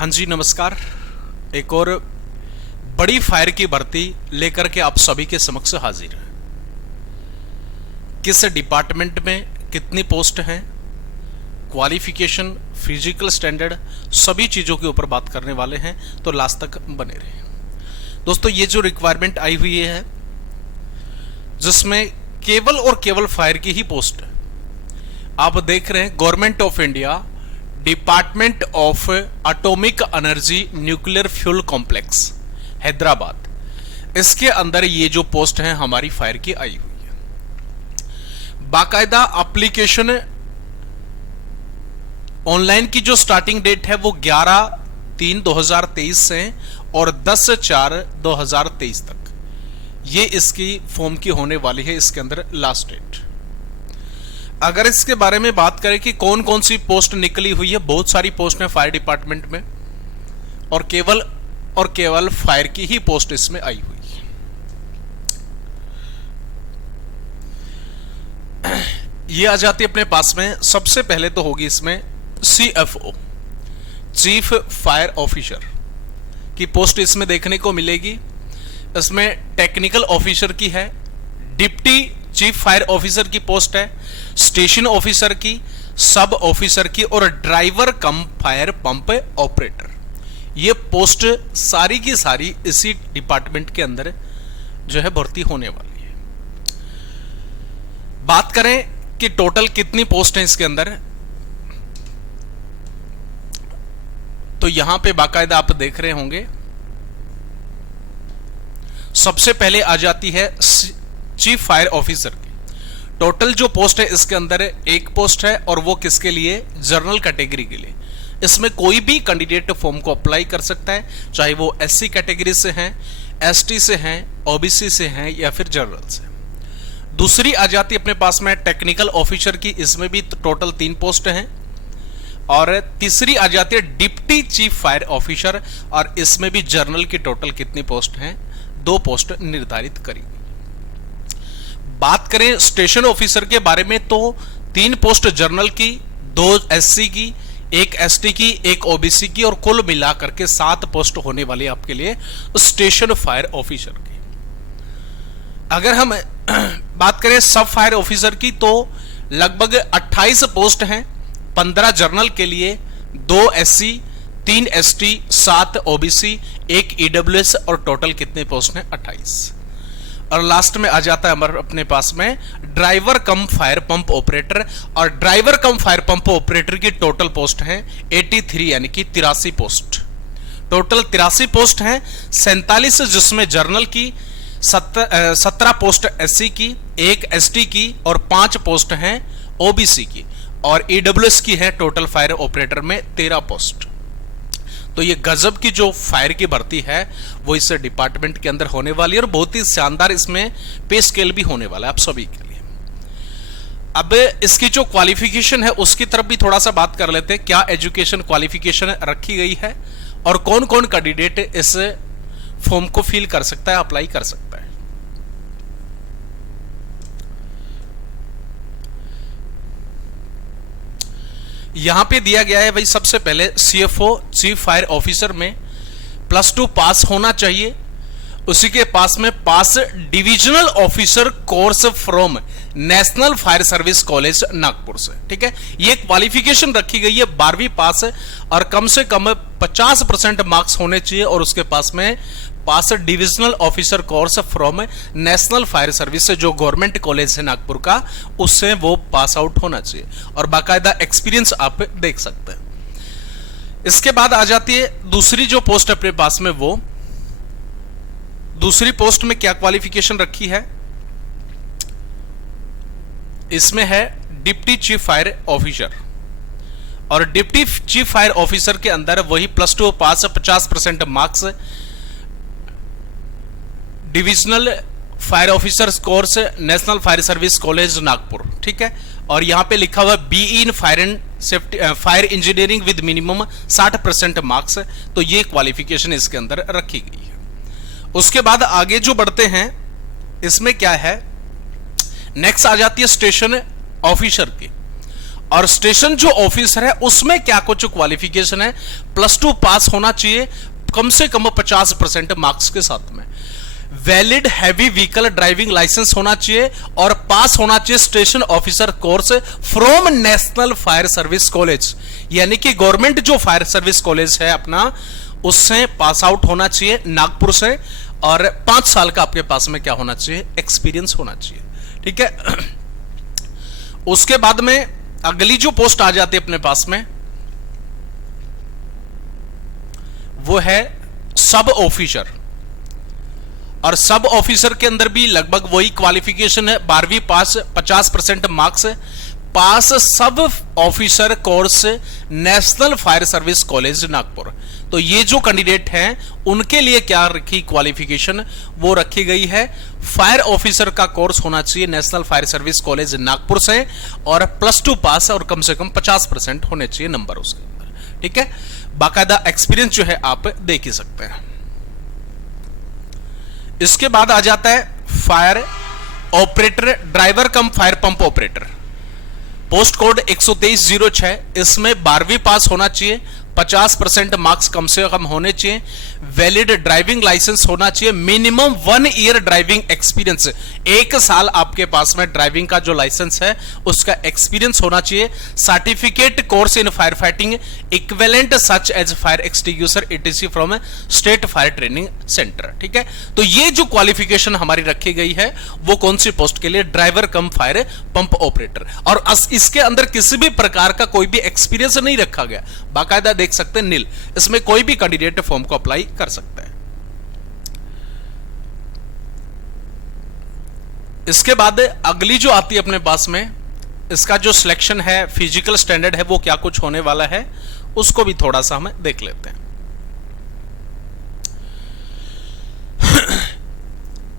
हाँ जी नमस्कार। एक और बड़ी फायर की भर्ती लेकर के आप सभी के समक्ष हाजिर है। किस डिपार्टमेंट में कितनी पोस्ट हैं, क्वालिफिकेशन, फिजिकल स्टैंडर्ड, सभी चीज़ों के ऊपर बात करने वाले हैं, तो लास्ट तक बने रहे। दोस्तों ये जो रिक्वायरमेंट आई हुई है जिसमें केवल और केवल फायर की ही पोस्ट है, आप देख रहे हैं government of India, department of atomic energy nuclear fuel complex Hyderabad, इसके अंदर ये जो पोस्ट है हमारी फायर की आई हुई है। बाकायदा एप्लीकेशन ऑनलाइन की जो स्टार्टिंग डेट है वो 11/3/2023 से और 10/4/2023 तक ये इसकी फॉर्म की होने वाली है, इसके अंदर लास्ट डेट। अगर इसके बारे में बात करें कि कौन कौन सी पोस्ट निकली हुई है, बहुत सारी पोस्ट है फायर डिपार्टमेंट में और केवल फायर की ही पोस्ट इसमें आई हुई है। ये आ जाती है अपने पास में। सबसे पहले तो होगी इसमें CFO, चीफ फायर ऑफिसर की पोस्ट इसमें देखने को मिलेगी। इसमें टेक्निकल ऑफिसर की है, डिप्टी चीफ फायर ऑफिसर की पोस्ट है, स्टेशन ऑफिसर की, सब ऑफिसर की और driver cum fire pump operator. ये पोस्ट सारी की सारी इसी डिपार्टमेंट के अंदर जो है भर्ती होने वाली है। बात करें कि टोटल कितनी पोस्ट है इसके अंदर, तो यहां पे बाकायदा आप देख रहे होंगे। सबसे पहले आ जाती है चीफ फायर ऑफिसर की। टोटल जो पोस्ट है इसके अंदर एक पोस्ट है और वो किसके लिए, जनरल कैटेगरी के लिए। इसमें कोई भी कैंडिडेट फॉर्म को अप्लाई कर सकता है, चाहे वो SC कैटेगरी से हैं, ST से हैं, OBC से हैं या फिर जनरल से। दूसरी आ जाती है अपने पास में टेक्निकल ऑफिसर की, इसमें भी टोटल 3 पोस्ट हैं। और तीसरी आ जाती है डिप्टी चीफ फायर ऑफिसर और इसमें भी जनरल की टोटल कितनी पोस्ट हैं, 2 पोस्ट निर्धारित करी। बात करें स्टेशन ऑफिसर के बारे में तो 3 पोस्ट जनरल की, 2 SC की, 1 ST की, 1 OBC की और कुल मिलाकर के 7 पोस्ट होने वाली आपके लिए स्टेशन फायर ऑफिसर की। अगर हम बात करें सब फायर ऑफिसर की तो लगभग 28 पोस्ट हैं, 15 जनरल के लिए, 2 SC, 3 ST, 7 OBC, 1 EWS और टोटल कितने पोस्ट हैं, 28। और लास्ट में आ जाता है हमारे अपने पास में driver cum fire pump operator, और driver cum fire pump operator की टोटल पोस्ट है 83 यानी कि 83 पोस्ट। टोटल 83 पोस्ट हैं, 47 जिसमें जनरल की, 17 पोस्ट SC की, 1 ST की और 5 पोस्ट हैं OBC की और EWS की है टोटल फायर ऑपरेटर में 13 पोस्ट। तो ये गजब की जो फायर की भर्ती है वो इस डिपार्टमेंट के अंदर होने वाली है और बहुत ही शानदार इसमें पे स्केल भी होने वाला है आप सभी के लिए। अब इसकी जो क्वालिफिकेशन है उसकी तरफ भी थोड़ा सा बात कर लेते हैं। क्या एजुकेशन क्वालिफिकेशन रखी गई है और कौन कौन कैंडिडेट इस फॉर्म को फिल कर सकता है, अप्लाई कर सकता है। यहां पे दिया गया है भाई, सबसे पहले CFO चीफ फायर ऑफिसर में +2 पास होना चाहिए, उसी के पास में pass divisional officer course from national fire service college Nagpur से। ठीक है, ये क्वालिफिकेशन रखी गई है 12वीं पास और कम से कम 50% मार्क्स होने चाहिए और उसके पास में pass divisional officer course from national fire service से जो गवर्नमेंट कॉलेज है नागपुर का, उससे वो पास आउट होना चाहिए और बाकायदा एक्सपीरियंस आप देख सकते हैं। इसके बाद आ जाती है दूसरी जो पोस्ट अपने पास में, वो दूसरी पोस्ट में क्या क्वालिफिकेशन रखी है, इसमें है डिप्टी चीफ फायर ऑफिसर और डिप्टी चीफ फायर ऑफिसर के अंदर वही +2 पास, 50% marks, divisional fire officers course national fire service college Nagpur. ठीक है, और यहां पे लिखा हुआ be in fire and safety fire engineering with minimum 60% marks, तो ये क्वालिफिकेशन इसके अंदर रखी गई है। उसके बाद आगे जो बढ़ते हैं इसमें क्या है, नेक्स्ट आ जाती है स्टेशन ऑफिसर की और स्टेशन जो ऑफिसर है उसमें क्या कुछ क्वालिफिकेशन है, +2 पास होना चाहिए कम से कम 50% मार्क्स के साथ में, valid heavy vehicle driving licence होना चाहिए और पास होना चाहिए station officer course from national fire service College, यानी कि गवर्नमेंट जो फायर सर्विस कॉलेज है अपना उससे पास आउट होना चाहिए नागपुर से, और 5 साल का आपके पास में क्या होना चाहिए, एक्सपीरियंस होना चाहिए। ठीक है, उसके बाद में अगली जो पोस्ट आ जाती है अपने पास में वो है सब ऑफिसर, और सब ऑफिसर के अंदर भी लगभग वही क्वालिफिकेशन है, 12वीं पास, 50% marks, pass sub officer course national fire service college Nagpur. तो ये जो कैंडिडेट हैं उनके लिए क्या रखी क्वालिफिकेशन, वो रखी गई है फायर ऑफिसर का कोर्स होना चाहिए national fire service college Nagpur से, और +2 पास और कम से कम 50% होने चाहिए नंबर उसके अंदर। ठीक है, बाकायदा एक्सपीरियंस जो है आप देख ही सकते हैं। इसके बाद आ जाता है fire operator, driver cum fire pump operator, post code 12306। इसमें 12वीं पास होना चाहिए, 50% मार्क्स कम से कम होने चाहिए, वैलिड ड्राइविंग लाइसेंस होना चाहिए, मिनिमम 1 ईयर ड्राइविंग एक्सपीरियंस, 1 साल आपके पास में ड्राइविंग का जो लाइसेंस है उसका एक्सपीरियंस होना चाहिए, certificate course in fire fighting equivalent such as fire extinguisher ETC from state fire training centre. ठीक है, तो ये जो क्वालिफिकेशन हमारी रखी गई है वो कौन सी पोस्ट के लिए, driver cum fire pump operator, और इसके अंदर किसी भी प्रकार का कोई भी एक्सपीरियंस नहीं रखा गया, बाकायदा देख सकते हैं नील, इसमें कोई भी कैंडिडेट फॉर्म को अप्लाई कर सकता है। इसके बाद अगली जो आती है अपने पास में, इसका जो सिलेक्शन है, फिजिकल स्टैंडर्ड है, वो क्या कुछ होने वाला है उसको भी थोड़ा सा हम देख लेते हैं।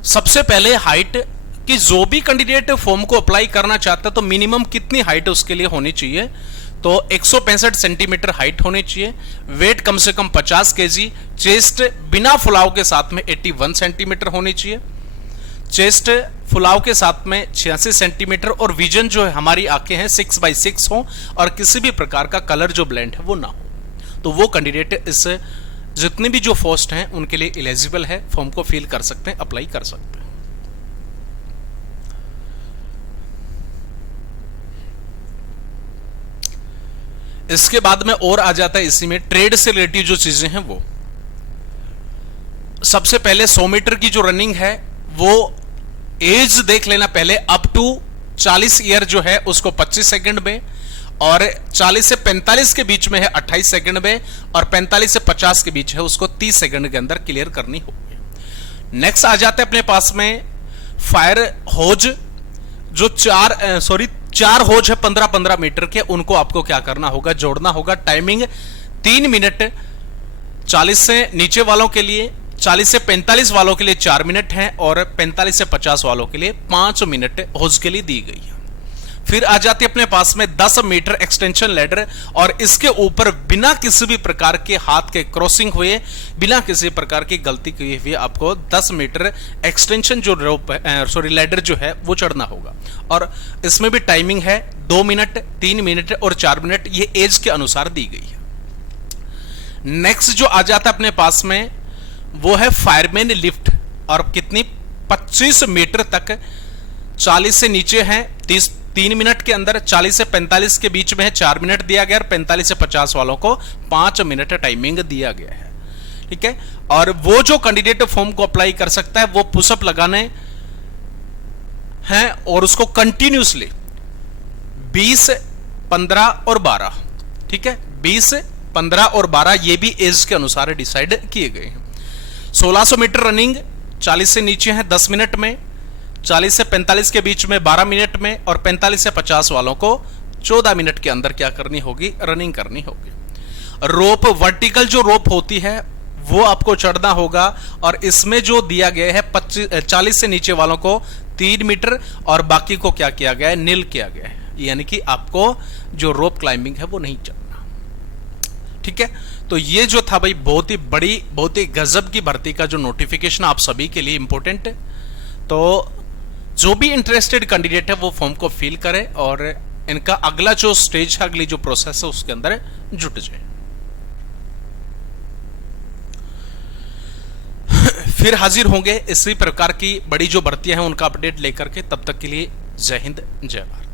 सबसे पहले हाइट कि जो भी कैंडिडेट फॉर्म को अप्लाई करना चाहता है तो मिनिमम कितनी हाइट उसके लिए होनी चाहिए, तो 165 सेंटीमीटर हाइट होनी चाहिए, वेट कम से कम 50 केजी, चेस्ट बिना फुलाव के साथ में 81 सेंटीमीटर होनी चाहिए, चेस्ट फुलाव के साथ में 86 सेंटीमीटर, और विजन जो है हमारी आंखें हैं 6x6 हो, और किसी भी प्रकार का कलर जो ब्लेंड है वो ना हो। तो वो कैंडिडेट इस जितने भी जो पोस्ट हैं उनके लिए एलिजिबल है, फॉर्म को फिल कर सकते हैं, अप्लाई कर सकते हैं। इसके बाद में और आ जाता है इसी में ट्रेड से रिलेटिव जो चीजें हैं वो, सबसे पहले 100 मीटर की जो रनिंग है वो एज देख लेना पहले, अप टू 40 ईयर जो है उसको 25 सेकंड में, और 40 से 45 के बीच में है 28 सेकंड में, और 45 से 50 के बीच है उसको 30 सेकंड के अंदर क्लियर करनी होगी। नेक्स्ट आ जाते हैं अपने पास में फायर होज, जो चार होज है 15-15 मीटर के, उनको आपको क्या करना होगा, जोड़ना होगा। टाइमिंग 3 मिनट 40 से नीचे वालों के लिए, 40 से 45 वालों के लिए 4 मिनट है, और 45 से 50 वालों के लिए 5 मिनट होज के लिए दी गई है। फिर आ जाती है अपने पास में 10 मीटर एक्सटेंशन लैडर, और इसके ऊपर बिना किसी भी प्रकार के हाथ के क्रॉसिंग हुए, बिना किसी प्रकार की गलती किए हुए आपको 10 मीटर एक्सटेंशन जो रोप लैडर जो है वो चढ़ना होगा, और इसमें भी टाइमिंग है 2 मिनट, 3 मिनट और 4 मिनट, ये एज के अनुसार दी गई है। नेक्स्ट जो आ जाता है अपने पास में वो है फायरमैन लिफ्ट, और कितनी 25 मीटर तक, 40 से नीचे है 3 मिनट के अंदर, 40 से 45 के बीच में है 4 मिनट दिया गया, और 45 से 50 वालों को 5 मिनट टाइमिंग दिया गया है। ठीक है, और वो जो कैंडिडेट फॉर्म को अप्लाई कर सकता है वो पुशअप लगाने हैं, और उसको कंटिन्यूसली 20, 15 और 12, ठीक है, 20, 15 और 12 ये भी एज के अनुसार डिसाइड किए गए हैं। 1600 मीटर रनिंग 40 से नीचे है 10 मिनट में, 40 से 45 के बीच में 12 मिनट में, और 45 से 50 वालों को 14 मिनट के अंदर क्या करनी होगी, रनिंग करनी होगी। रोप, वर्टिकल जो रोप होती है वो आपको चढ़ना होगा, और इसमें जो दिया गया है 40 से नीचे वालों को 3 मीटर, और बाकी को क्या किया गया है, नील किया गया है, यानी कि आपको जो रोप क्लाइंबिंग है वो नहीं चढ़ना। ठीक है, तो ये जो था भाई बहुत ही बड़ी, बहुत ही गजब की भर्ती का जो नोटिफिकेशन आप सभी के लिए इंपॉर्टेंट है। तो जो भी इंटरेस्टेड कैंडिडेट है वो फॉर्म को फिल करे और इनका अगला जो स्टेज है, अगली जो प्रोसेस है, उसके अंदर जुट जाए। फिर हाजिर होंगे इसी प्रकार की बड़ी जो भर्तियां हैं उनका अपडेट लेकर के। तब तक के लिए जय हिंद, जय भारत।